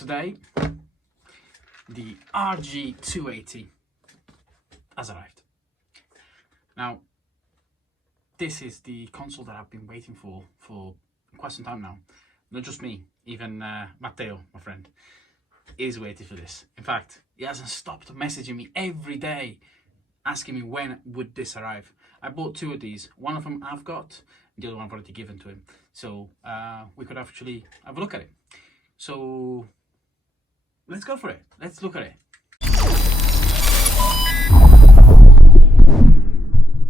today the RG280 has arrived. Now, this is the console that I've been waiting for quite some time now. Not just me, even Matteo, my friend, is waiting for this. In fact, he hasn't stopped messaging me every day, asking me when would this arrive. I bought two of these. One of them I've got, and the other one I've already given to him. So we could actually have a look at it. So let's go for it. Let's look at it.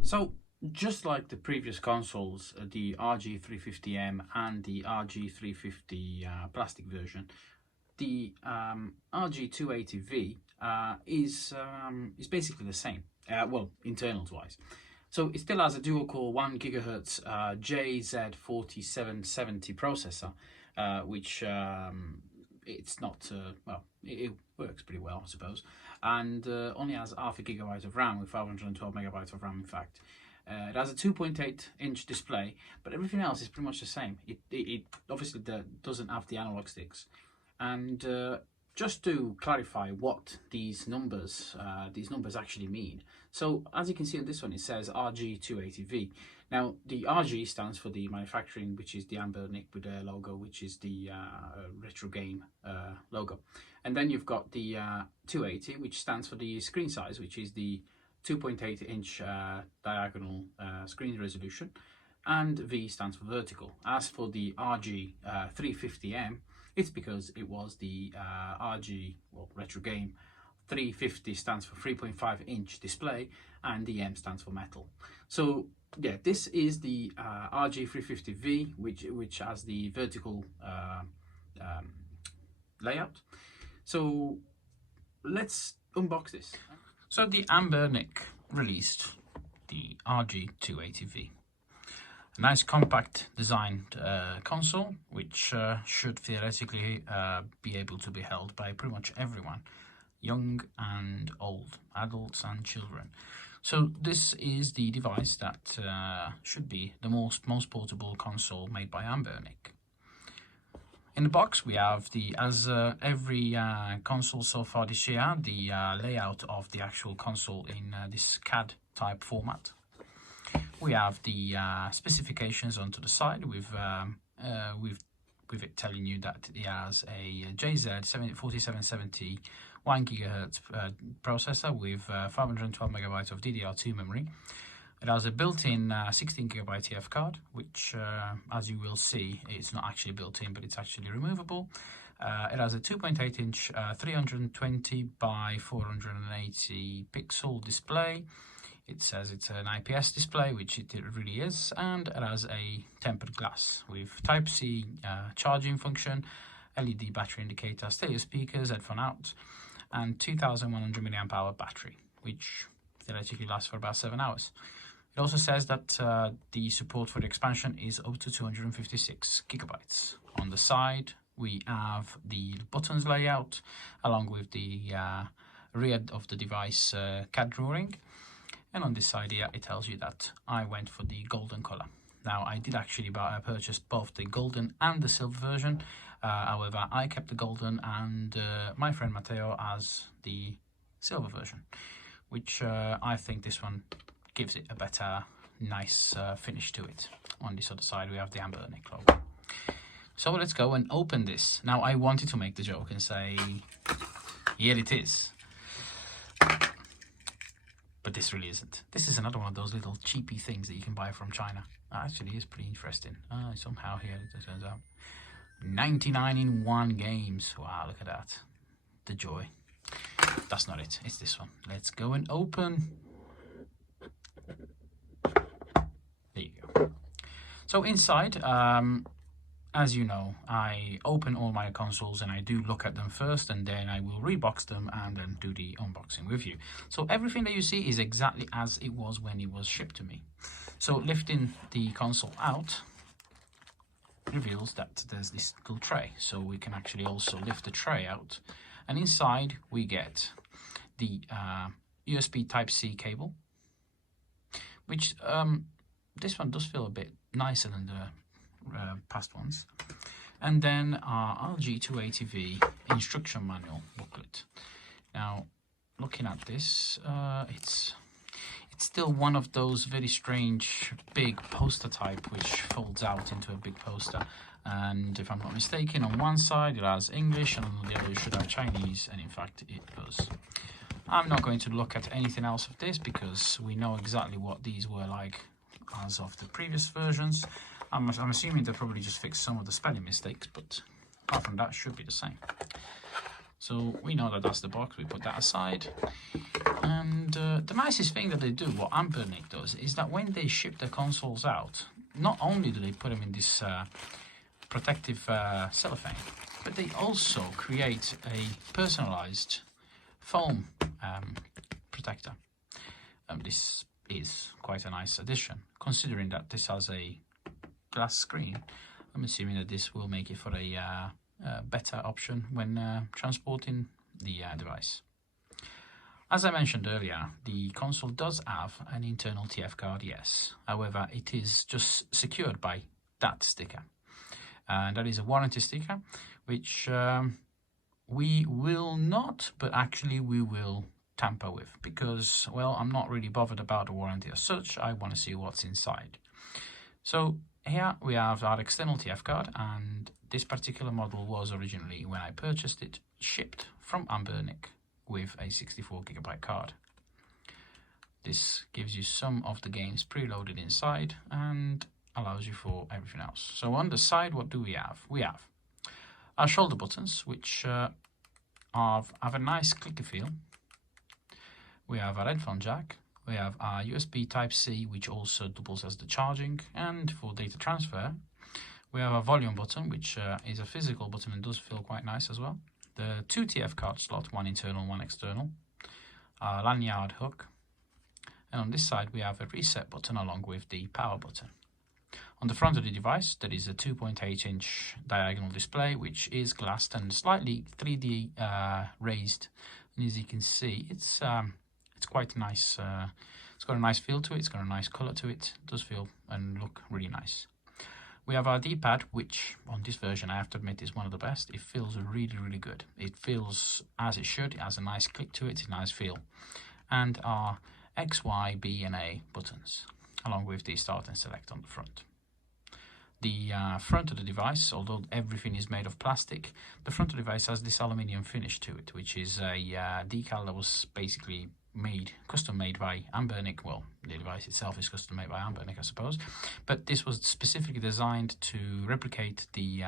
So just like the previous consoles, the RG350M and the RG350 plastic version, the RG280V is basically the same, well, internals wise. So it still has a dual-core 1 GHz JZ4770 processor, which it's not, well, it works pretty well, I suppose, and only has half a gigabyte of RAM with 512 megabytes of RAM, in fact. It has a 2.8-inch display, but everything else is pretty much the same. It obviously doesn't have the analog sticks. And just to clarify what these numbers actually mean. So as you can see on this one, it says RG280V. Now the RG stands for the manufacturing, which is the ANBERNIC with their logo, which is the retro game logo. And then you've got the 280, which stands for the screen size, which is the 2.8-inch diagonal screen resolution, and V stands for vertical. As for the RG350M, it's because it was the RG, well, retro game 350 stands for 3.5-inch display, and the M stands for metal. So yeah, this is the RG350V, which has the vertical layout. So let's unbox this. So the ANBERNIC released the RG280V. A nice compact designed console, which should theoretically be able to be held by pretty much everyone, young and old, adults and children. So this is the device that should be the most portable console made by ANBERNIC. In the box we have as every console so far this year, the layout of the actual console in this CAD type format. We have the specifications onto the side with it telling you that it has a JZ4770 1 GHz processor with 512 megabytes of DDR2 memory. It has a built-in 16 GB TF card, which, as you will see, it's not actually built in, but it's actually removable. It has a 2.8-inch 320 by 480 pixel display. It says it's an IPS display, which it really is, and it has a tempered glass with Type-C charging function, LED battery indicator, stereo speakers, headphone out, and 2100 mAh battery, which theoretically lasts for about 7 hours. It also says that the support for the expansion is up to 256 gigabytes. On the side, we have the buttons layout, along with the rear of the device CAD drawing. And on this side here, it tells you that I went for the golden color. Now, I did actually purchase both the golden and the silver version. However, I kept the golden, and my friend Matteo has the silver version, which I think this one gives it a better, nice finish to it. On this other side, we have the ANBERNIC logo. So let's go and open this. Now, I wanted to make the joke and say, here it is. But this really isn't. This is another one of those little cheapy things that you can buy from China. Actually, is pretty interesting. Somehow here it turns out 99-in-1 games. Wow, look at that. The joy. That's not it. It's this one. Let's go and open. There you go. So inside, as you know, I open all my consoles and I do look at them first, and then I will rebox them and then do the unboxing with you. So everything that you see is exactly as it was when it was shipped to me. So lifting the console out reveals that there's this little tray. So we can actually also lift the tray out, and inside we get the USB Type-C cable, which this one does feel a bit nicer than the past ones. and then our RG280V instruction manual booklet. Now, looking at this, it's still one of those very strange big poster type which folds out into a big poster, and if I'm not mistaken, on one side it has English and on the other it should have Chinese, and in fact it does. I'm not going to look at anything else of this because we know exactly what these were like as of the previous versions. I'm assuming they probably just fixed some of the spelling mistakes, but apart from that, should be the same. So we know that that's the box, we put that aside. And the nicest thing that they do, what ANBERNIC does, is that when they ship the consoles out, not only do they put them in this protective cellophane, but they also create a personalized foam protector. This is quite a nice addition, considering that this has a glass screen. I'm assuming that this will make it for a better option when transporting the device. As I mentioned earlier, the console does have an internal TF card, yes. However, it is just secured by that sticker. And that is a warranty sticker, which we will not, but actually we will tamper with, because, well, I'm not really bothered about the warranty as such. I want to see what's inside. So here we have our external TF card, and this particular model was originally, when I purchased it, shipped from ANBERNIC with a 64GB card. This gives you some of the games preloaded inside and allows you for everything else. So on the side, what do we have? We have our shoulder buttons, which have a nice clicker feel. We have our headphone jack. We have our USB Type-C, which also doubles as the charging, and for data transfer. We have a volume button, which is a physical button and does feel quite nice as well. The 2 TF card slot, one internal, one external. A lanyard hook. And on this side, we have a reset button along with the power button. On the front of the device, there is a 2.8-inch diagonal display, which is glassed and slightly 3D raised. And as you can see, it's quite nice. It's got a nice feel to it. It's got a nice color to it. It does feel and look really nice. We have our D-pad, which on this version I have to admit is one of the best. It feels really, really good. It feels as it should. It has a nice click to it, a nice feel. And our X, Y, B and A buttons, along with the start and select on the front. The front of the device, although everything is made of plastic, the front of the device has this aluminium finish to it, which is a decal that was basically custom made by ANBERNIC. Well, the device itself is custom made by ANBERNIC, I suppose, but this was specifically designed to replicate the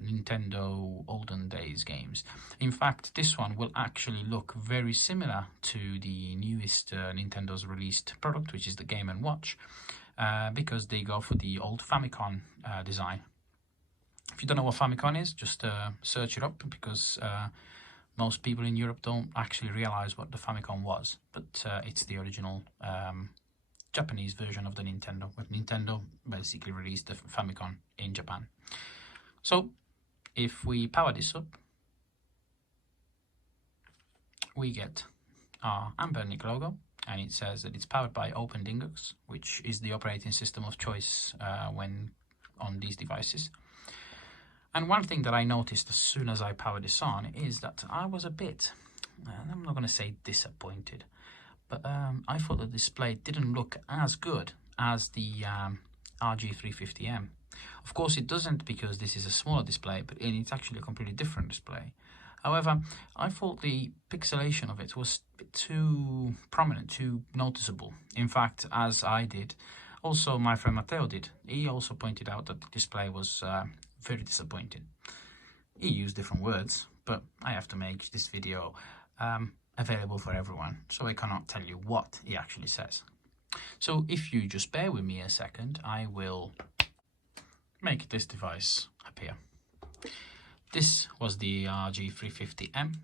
Nintendo olden days games. In fact, this one will actually look very similar to the newest Nintendo's released product, which is the Game & Watch, because they go for the old Famicom design. If you don't know what Famicom is, just search it up, because most people in Europe don't actually realize what the Famicom was, but it's the original Japanese version of the Nintendo, when Nintendo basically released the Famicom in Japan. So if we power this up, we get our ANBERNIC logo, and it says that it's powered by OpenDingux, which is the operating system of choice when on these devices. And one thing that I noticed as soon as I powered this on is that I was a bit, I'm not going to say disappointed, but I thought the display didn't look as good as the RG350M. Of course it doesn't, because this is a smaller display, but it's actually a completely different display. However, I thought the pixelation of it was a bit too prominent, too noticeable. In fact, as I did, also my friend Matteo did. He also pointed out that the display was very disappointing. He used different words, but I have to make this video available for everyone, so I cannot tell you what he actually says. So if you just bear with me a second, I will make this device appear. This was the RG350M,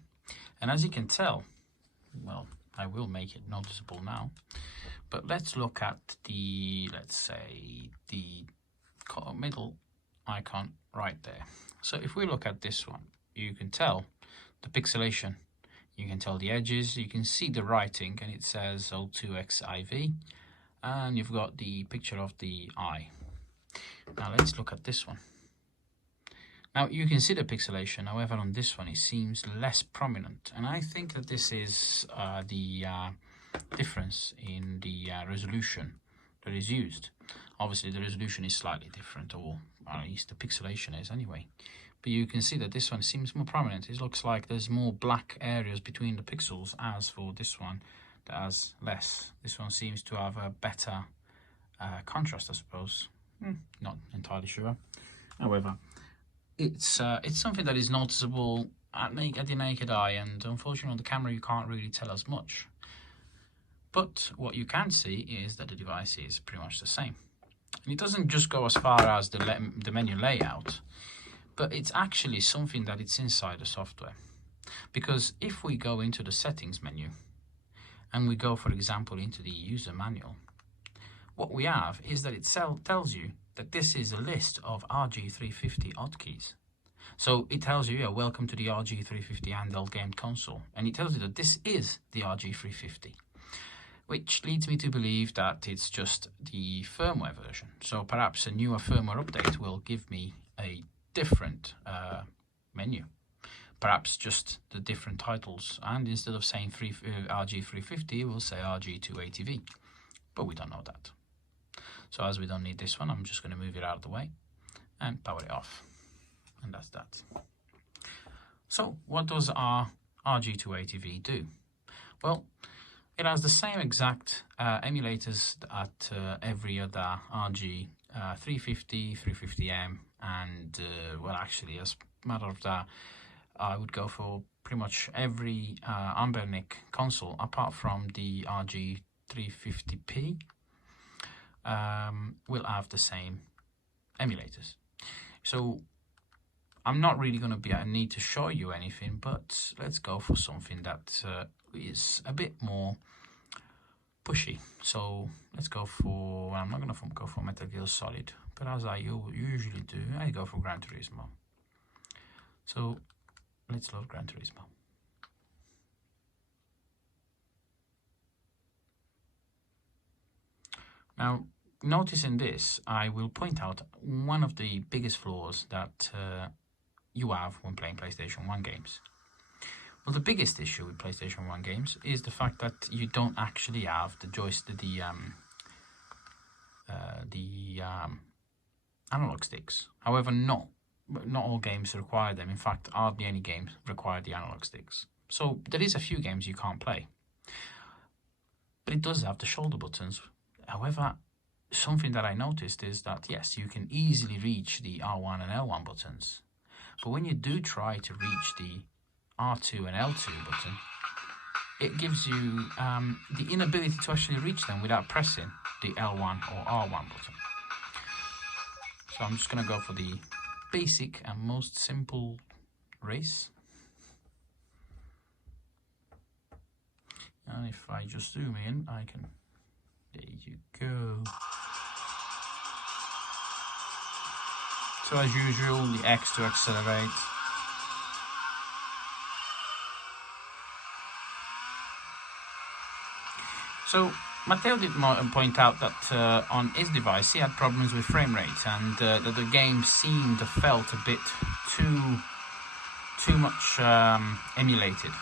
and as you can tell, well, I will make it noticeable now, but let's look at the, let's say, the middle icon right there. So if we look at this one, you can tell the pixelation, you can tell the edges, you can see the writing, and it says O2XIV, and you've got the picture of the eye. Now let's look at this one. Now you can see the pixelation, however on this one it seems less prominent, and I think that this is the difference in the resolution that is used. Obviously the resolution is slightly different, or at least the pixelation is anyway, but you can see that this one seems more prominent. It looks like there's more black areas between the pixels, as for this one that has less. This one seems to have a better contrast, I suppose. Not entirely sure. However, it's something that is noticeable at the naked eye, and unfortunately on the camera you can't really tell as much. But what you can see is that the device is pretty much the same. And it doesn't just go as far as the menu layout, but it's actually something that it's inside the software. Because if we go into the settings menu and we go, for example, into the user manual, what we have is that it tells you that this is a list of RG350 hotkeys. So it tells you, yeah, welcome to the RG350 handheld game console, and it tells you that this is the RG350, which leads me to believe that it's just the firmware version. So perhaps a newer firmware update will give me a different menu, perhaps just the different titles, and instead of saying RG350 we'll say RG280V, but we don't know that. So as we don't need this one, I'm just going to move it out of the way and power it off, and that's that. So what does our RG280V do? Well, it has the same exact emulators that every other RG350, 350M, and well, actually, as a matter of that, I would go for pretty much every ANBERNIC console apart from the RG350P. Will have the same emulators. So I'm not really going to be a need to show you anything, but let's go for something that is a bit more pushy. So let's go for, well, I'm not going to go for Metal Gear Solid, but as I usually do, I go for Gran Turismo. So let's load Gran Turismo. Now, noticing this, I will point out one of the biggest flaws that you have when playing PlayStation 1 games. Well, the biggest issue with PlayStation 1 games is the fact that you don't actually have the joystick, the analog sticks. However, not all games require them. In fact, hardly any games require the analog sticks. So there is a few games you can't play, but it does have the shoulder buttons. However, something that I noticed is that yes, you can easily reach the R1 and L1 buttons, but when you do try to reach the R2 and L2 button, it gives you the inability to actually reach them without pressing the L1 or R1 button. So I'm just going to go for the basic and most simple race. And if I just zoom in, I can, there you go. So as usual, the X to accelerate. So Matteo did point out that on his device he had problems with frame rate, and that the game seemed felt a bit too much emulated.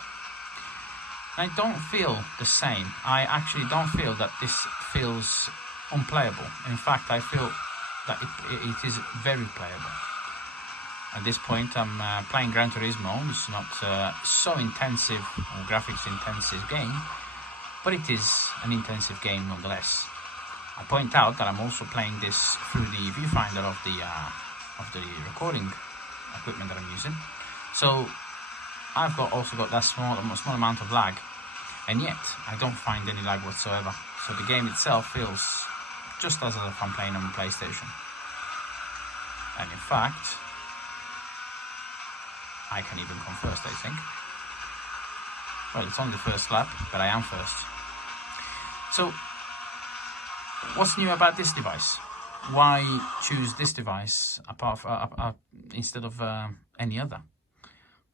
I don't feel the same. I actually don't feel that this feels unplayable. In fact, I feel that it is very playable. At this point, I'm playing Gran Turismo. It's not so intensive or graphics intensive game, but it is an intensive game nonetheless. I point out that I'm also playing this through the viewfinder of the recording equipment that I'm using. So I've also got that small amount of lag, and yet I don't find any lag whatsoever. So the game itself feels just as if I'm playing on the PlayStation. And in fact, I can even come first, I think. Well, it's only the first lap, but I am first. So, what's new about this device? Why choose this device instead of any other?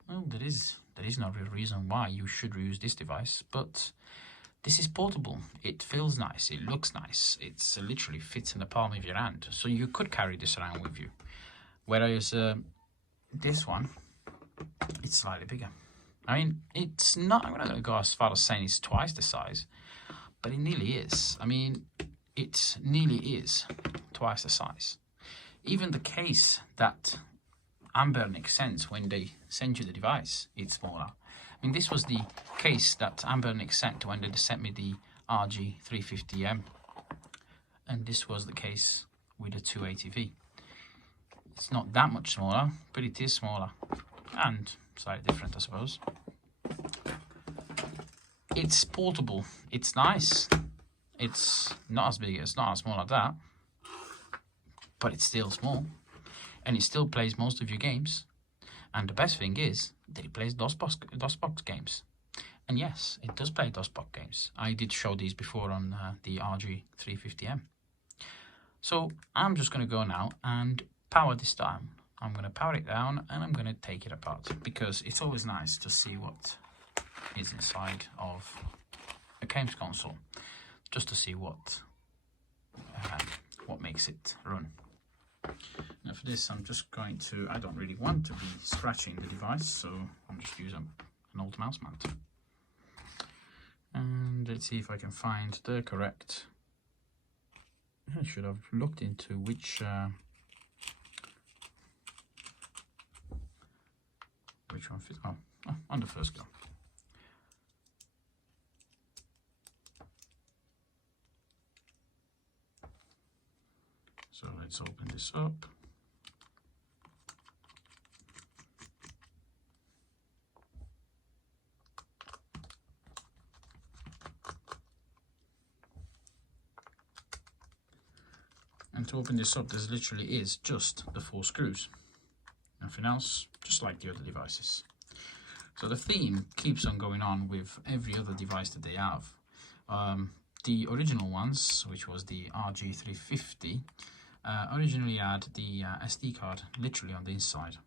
Well, there is no real reason why you should use this device, but this is portable. It feels nice. It looks nice. It's literally fits in the palm of your hand, so you could carry this around with you. Whereas this one, it's slightly bigger. I mean, it's not, I'm not going to go as far as saying it's twice the size, but it nearly is. I mean, it nearly is twice the size. Even the case that ANBERNIC sends when they send you the device, it's smaller. I mean, this was the case that ANBERNIC sent when they sent me the RG280V, and this was the case with the 280V. It's not that much smaller, but it is smaller and slightly different, I suppose. It's portable. It's nice. It's not as big, it's not as small as that, but it's still small, and it still plays most of your games. And the best thing is that it plays DOSBox games. And yes, it does play DOSBox games. I did show these before on the RG280V. So I'm just going to go now and power this down. I'm going to power it down and I'm going to take it apart, because it's always nice to see what is inside of a games console, just to see what makes it run. Now for this, I'm just going to, I don't really want to be scratching the device, so I'm just using an old mouse mount. And let's see if I can find the correct, I should have looked into which one fits. Oh, on the first go. So let's open this up. And to open this up, there literally is just the 4 screws. Nothing else, just like the other devices. So the theme keeps on going on with every other device that they have. The original ones, which was the RG350, originally had the SD card literally on the inside,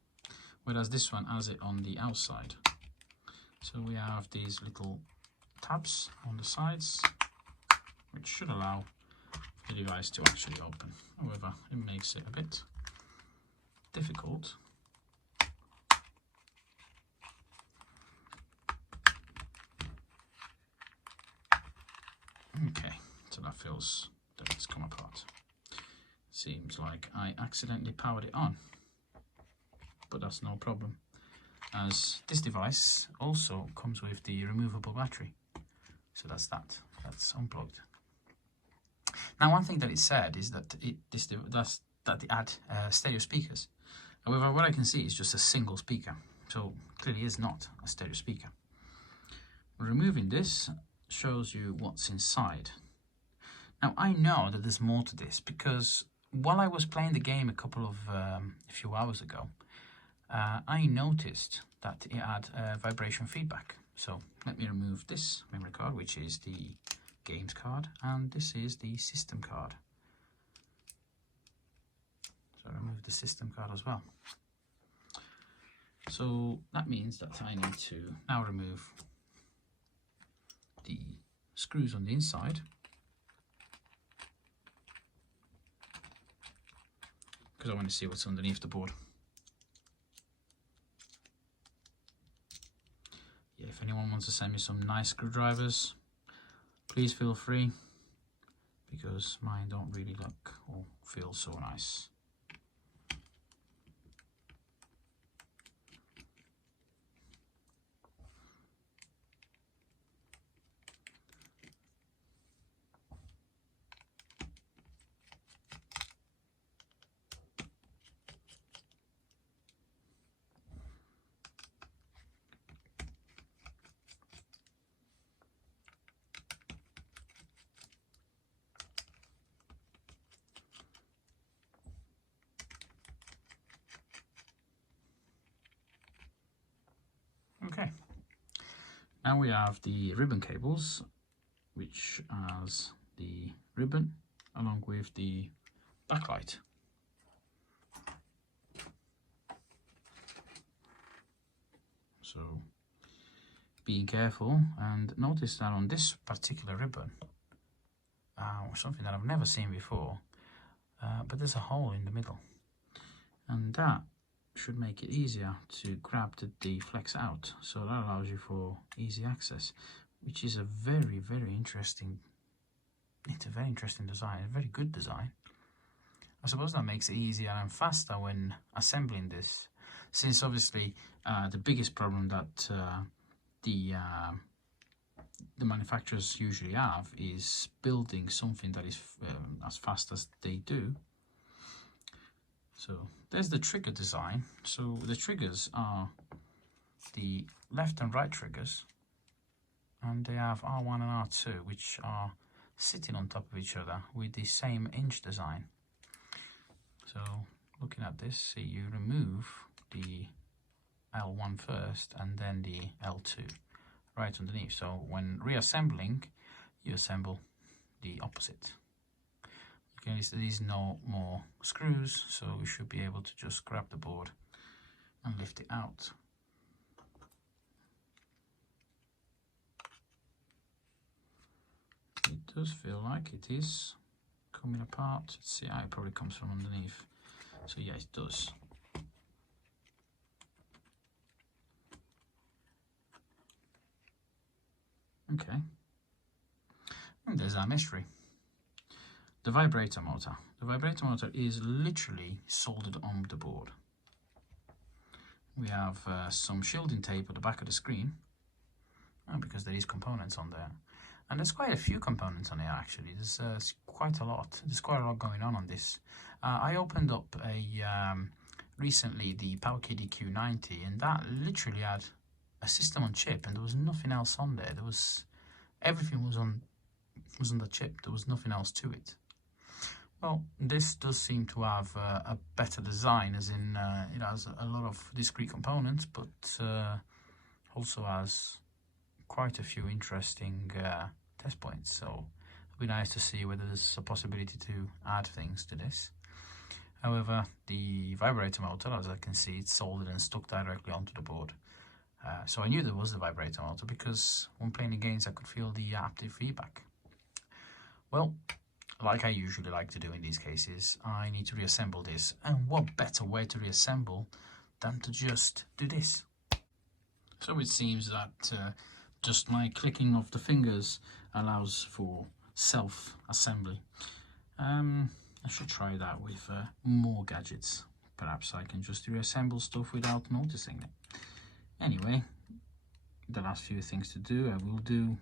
whereas this one has it on the outside. So we have these little tabs on the sides, which should allow the device to actually open. However, it makes it a bit difficult. Okay, so that feels that it's come apart. Seems like I accidentally powered it on, but that's no problem, as this device also comes with the removable battery. So that's unplugged. Now, one thing that it said is that it had stereo speakers. However, what I can see is just a single speaker, so clearly is not a stereo speaker. Removing this shows you what's inside. Now, I know that there's more to this, because while I was playing the game a few hours ago, I noticed that it had vibration feedback. So let me remove this memory card, which is the games card, and this is the system card. So I remove the system card as well. So that means that I need to now remove the screws on the inside, because I want to see what's underneath the board. Yeah, if anyone wants to send me some nice screwdrivers, please feel free, because mine don't really look or feel so nice. Okay, now we have the ribbon cables, which has the ribbon along with the backlight. So being careful, and notice that on this particular ribbon, something that I've never seen before, but there's a hole in the middle, and that should make it easier to grab the flex out, so that allows you for easy access, which is a very interesting, it's a very interesting design, a very good design. I suppose that makes it easier and faster when assembling this, since obviously the biggest problem that the manufacturers usually have is building something that is as fast as they do. So there's the trigger design. So the triggers are the left and right triggers, and they have R1 and R2, which are sitting on top of each other with the same inch design. So looking at this, see, you remove the L1 first and then the L2 right underneath. So when reassembling, you assemble the opposite. Okay, there's no more screws, so we should be able to just grab the board and lift it out. It does feel like it is coming apart. Let's see, it probably comes from underneath. So yeah, it does. Okay. And there's our mystery. The vibrator motor. The vibrator motor is literally soldered on the board. We have some shielding tape at the back of the screen, because there is components on there. And there's quite a few components on here actually. There's quite a lot. There's quite a lot going on this. I opened up recently the PowerKey DQ90, and that literally had a system on chip, and there was nothing else on there. Everything was on the chip. There was nothing else to it. Well, this does seem to have a better design, as in it has a lot of discrete components, but also has quite a few interesting test points. So it'll be nice to see whether there's a possibility to add things to this. However, the vibrator motor, as I can see, it's soldered and stuck directly onto the board. So I knew there was the vibrator motor because when playing the games I could feel the haptic feedback. Well, like I usually like to do in these cases, I need to reassemble this. And what better way to reassemble than to just do this? So it seems that just my clicking of the fingers allows for self-assembly. I should try that with more gadgets. Perhaps I can just reassemble stuff without noticing it. Anyway, the last few things to do I will do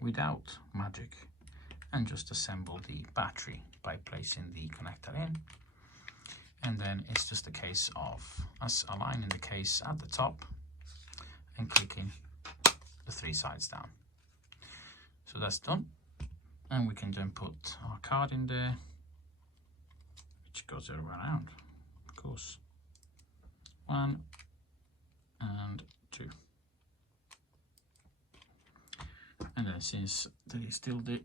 without magic, and just assemble the battery by placing the connector in. And then it's just a case of us aligning the case at the top and clicking the 3 sides down. So that's done, and we can then put our card in there, which goes all around, of course. 1 and 2. And then since there is still the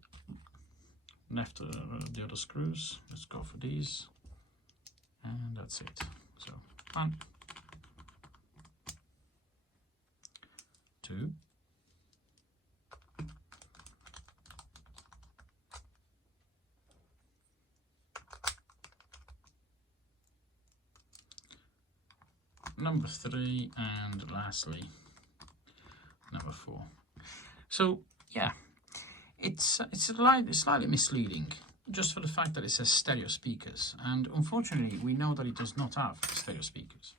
left the other screws, let's go for these, and that's it. So 1, 2, number 3, and lastly number 4. So yeah, it's slightly misleading just for the fact that it says stereo speakers, and unfortunately we know that it does not have stereo speakers.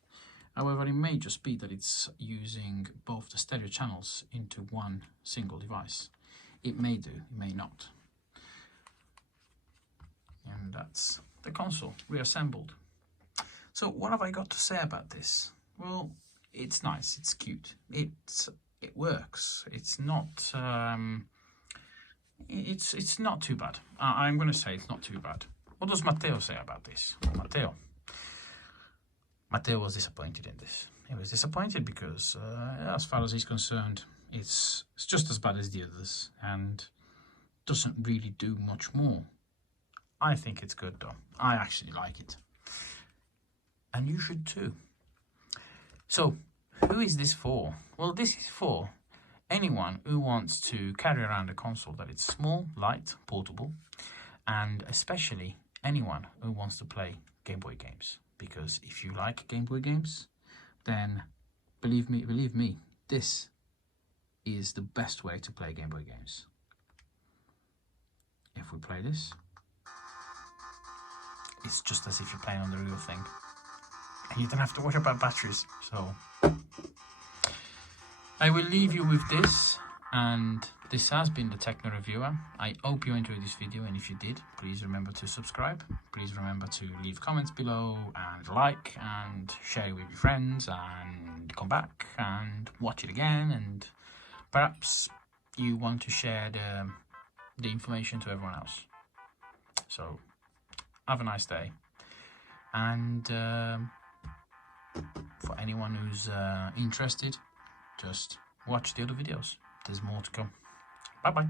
However, it may just be that it's using both the stereo channels into one single device. It may do, it may not. And that's the console reassembled. So what have I got to say about this? Well, it's nice, it's cute, it works. It's not it's not too bad. I'm going to say it's not too bad. What does Matteo say about this? Well, Matteo was disappointed in this. He was disappointed because as far as he's concerned, it's just as bad as the others and doesn't really do much more. I think it's good though. I actually like it. And you should too. So, who is this for? Well, this is for anyone who wants to carry around a console that is small, light, portable, and especially anyone who wants to play Game Boy games. Because if you like Game Boy games, then believe me, this is the best way to play Game Boy games. If we play this, it's just as if you're playing on the real thing. And you don't have to worry about batteries. So I will leave you with this, and this has been the Techno Reviewer. I hope you enjoyed this video, and if you did, please remember to subscribe. Please remember to leave comments below and like and share it with your friends, and come back and watch it again, and perhaps you want to share the information to everyone else. So have a nice day, and for anyone who's interested, just watch the other videos. There's more to come. Bye bye.